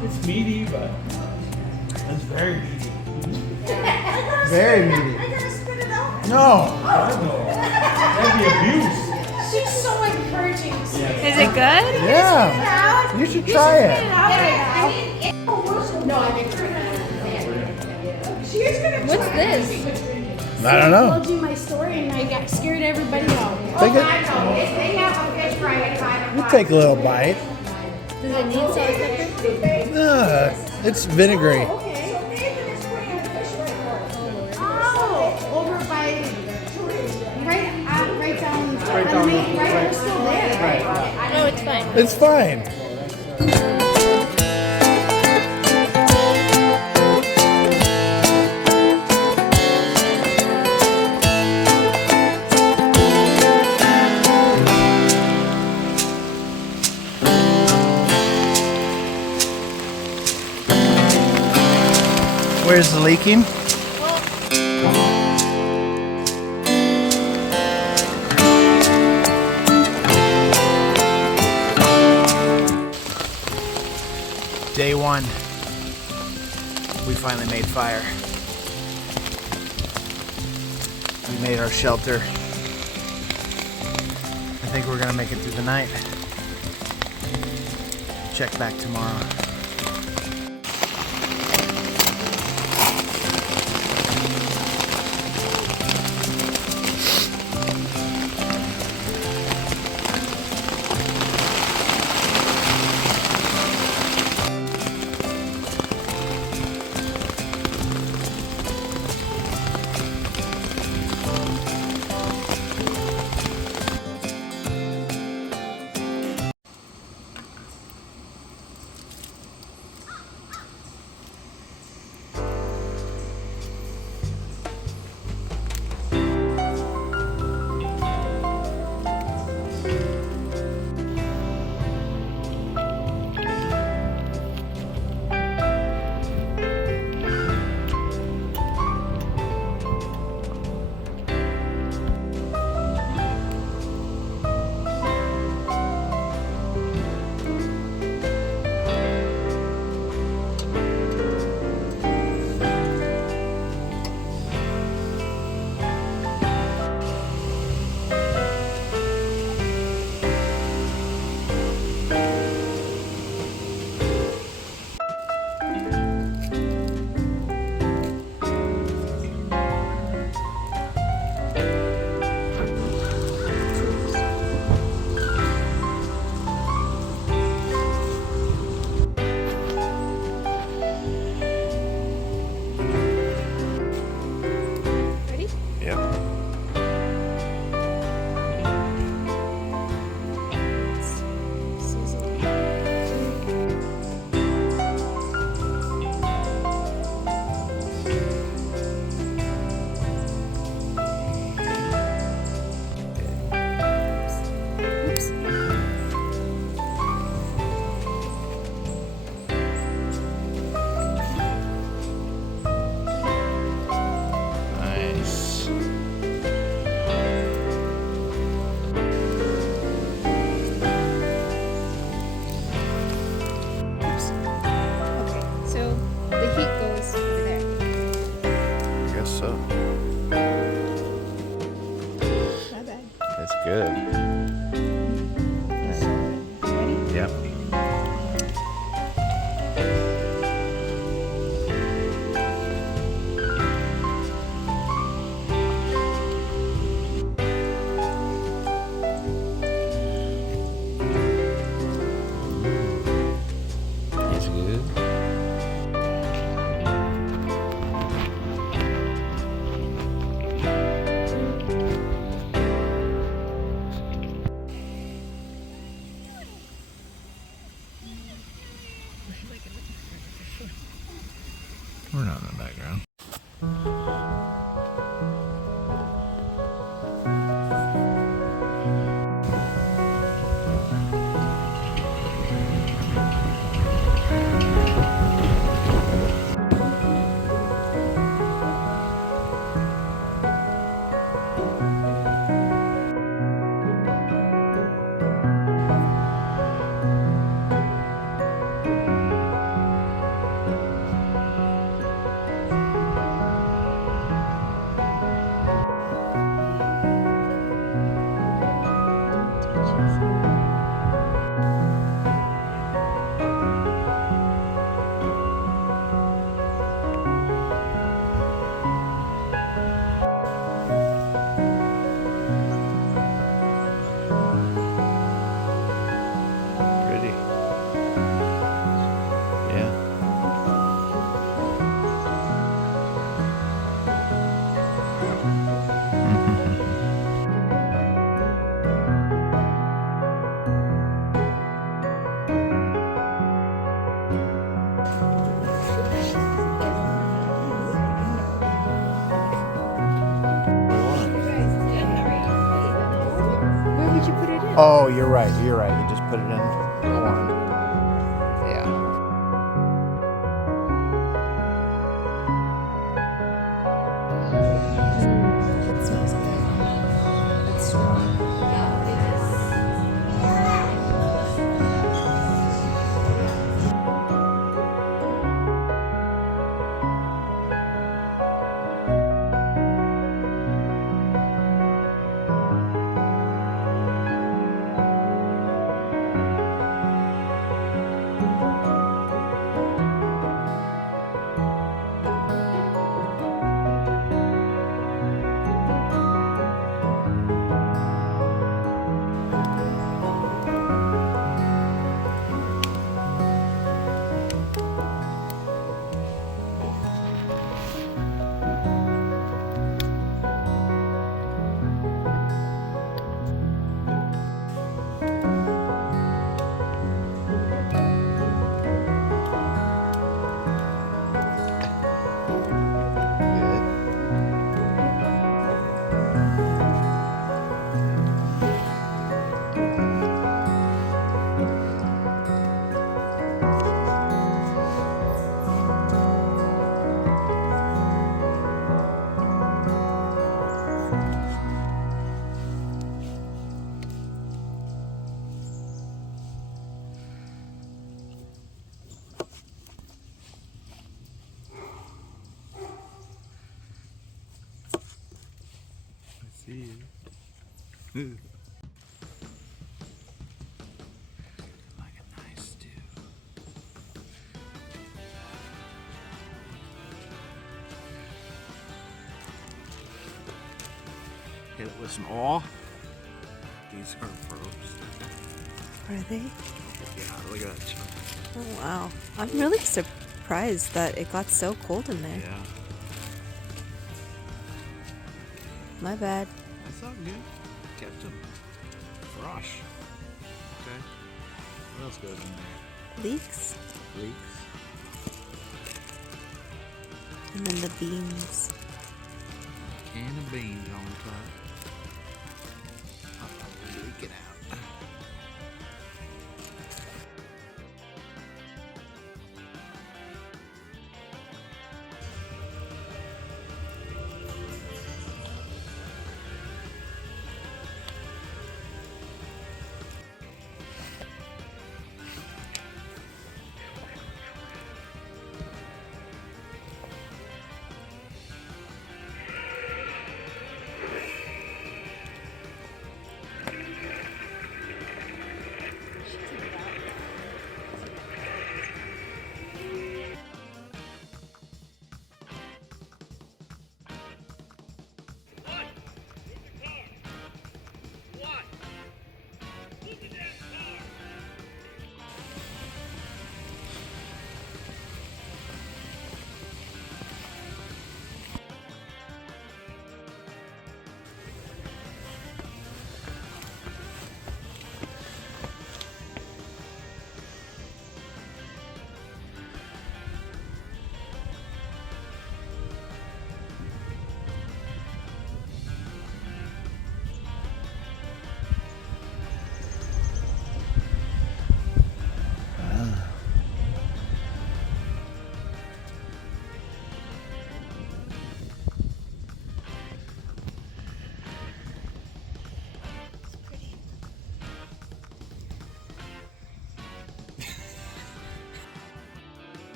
It's meaty, but it's very meaty. Very meaty. I gotta spit it out. No. That'd be abuse. She's so encouraging. Is it good? Yeah. You should try it. No, I think she is gonna. What's this? I don't know. Told you my story and I got scared everybody out. Take it. They have a fish fry at 5 You take a little bite. Does it need salt and pepper? It's vinegary. Okay. So Nathan is putting a fish fry for us. Oh, over by right down. Right, we're still there. Right. No, it's fine. It's fine. Where's the leaking? Day one. We finally made fire. We made our shelter. I think we're gonna make it through the night. Check back tomorrow. good. Yep. We're not in the background. Pretty. Yeah. Where would you put it in? Oh, you're right. You're right. You just put it in one. Yeah. It smells good. It's strong. See you. Like a nice stew. Hit it with some oil. These are froze. Are they? Yeah, look at that chunk. Oh, wow. I'm really surprised that it got so cold in there. Yeah. My bad. That's all good. Kept them fresh. Okay. What else goes in there? Leeks. Leeks. And then the beans. Can of beans on top. Leak it out.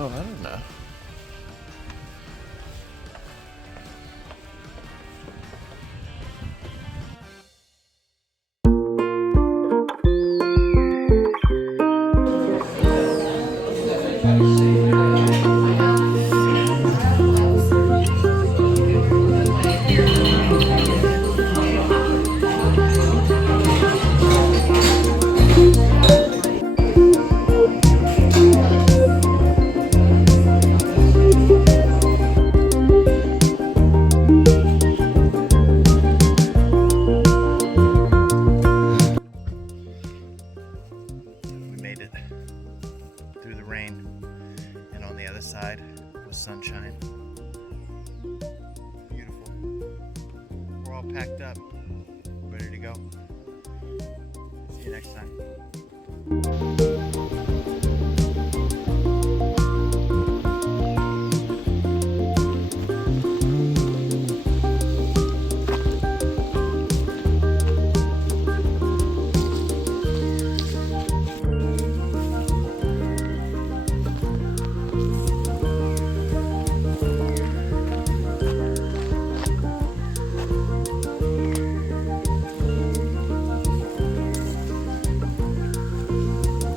Oh, I don't know. We made it through the rain, and on the other side was sunshine. Beautiful. We're all packed up, ready to go. See you next time.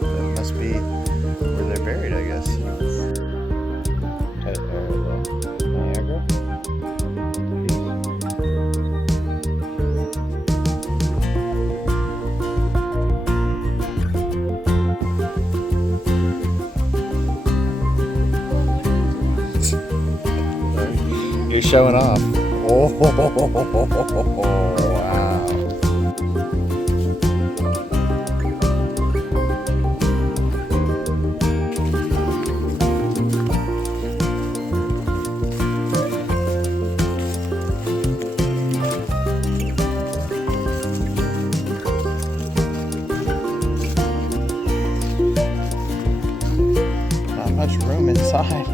That must be where they're buried, I guess. Niagara? You're showing off. Oh, wow. Not much room inside.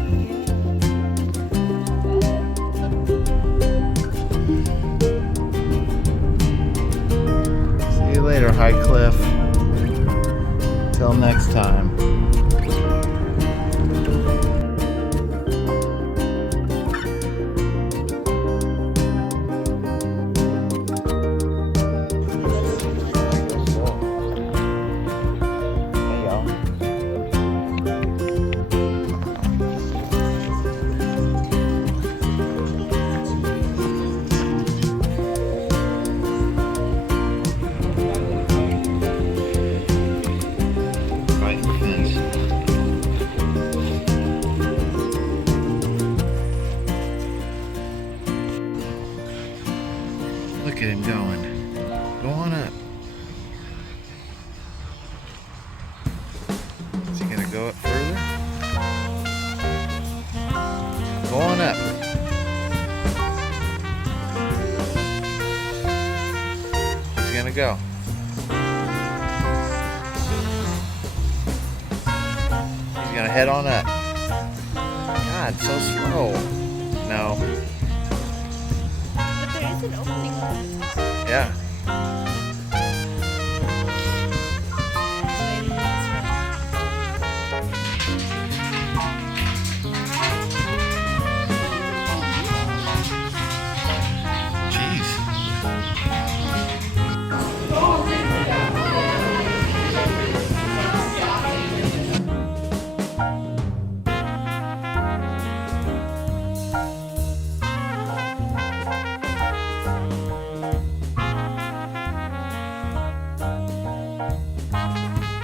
See you later, High Cliff. Till next time. Hey, y'all. Fighting fence. Look at him going. Go on up. Is he gonna go up further? Go on up. He's gonna go. He's gonna head on up. God, so slow. No. But there is an opening on the top. Yeah.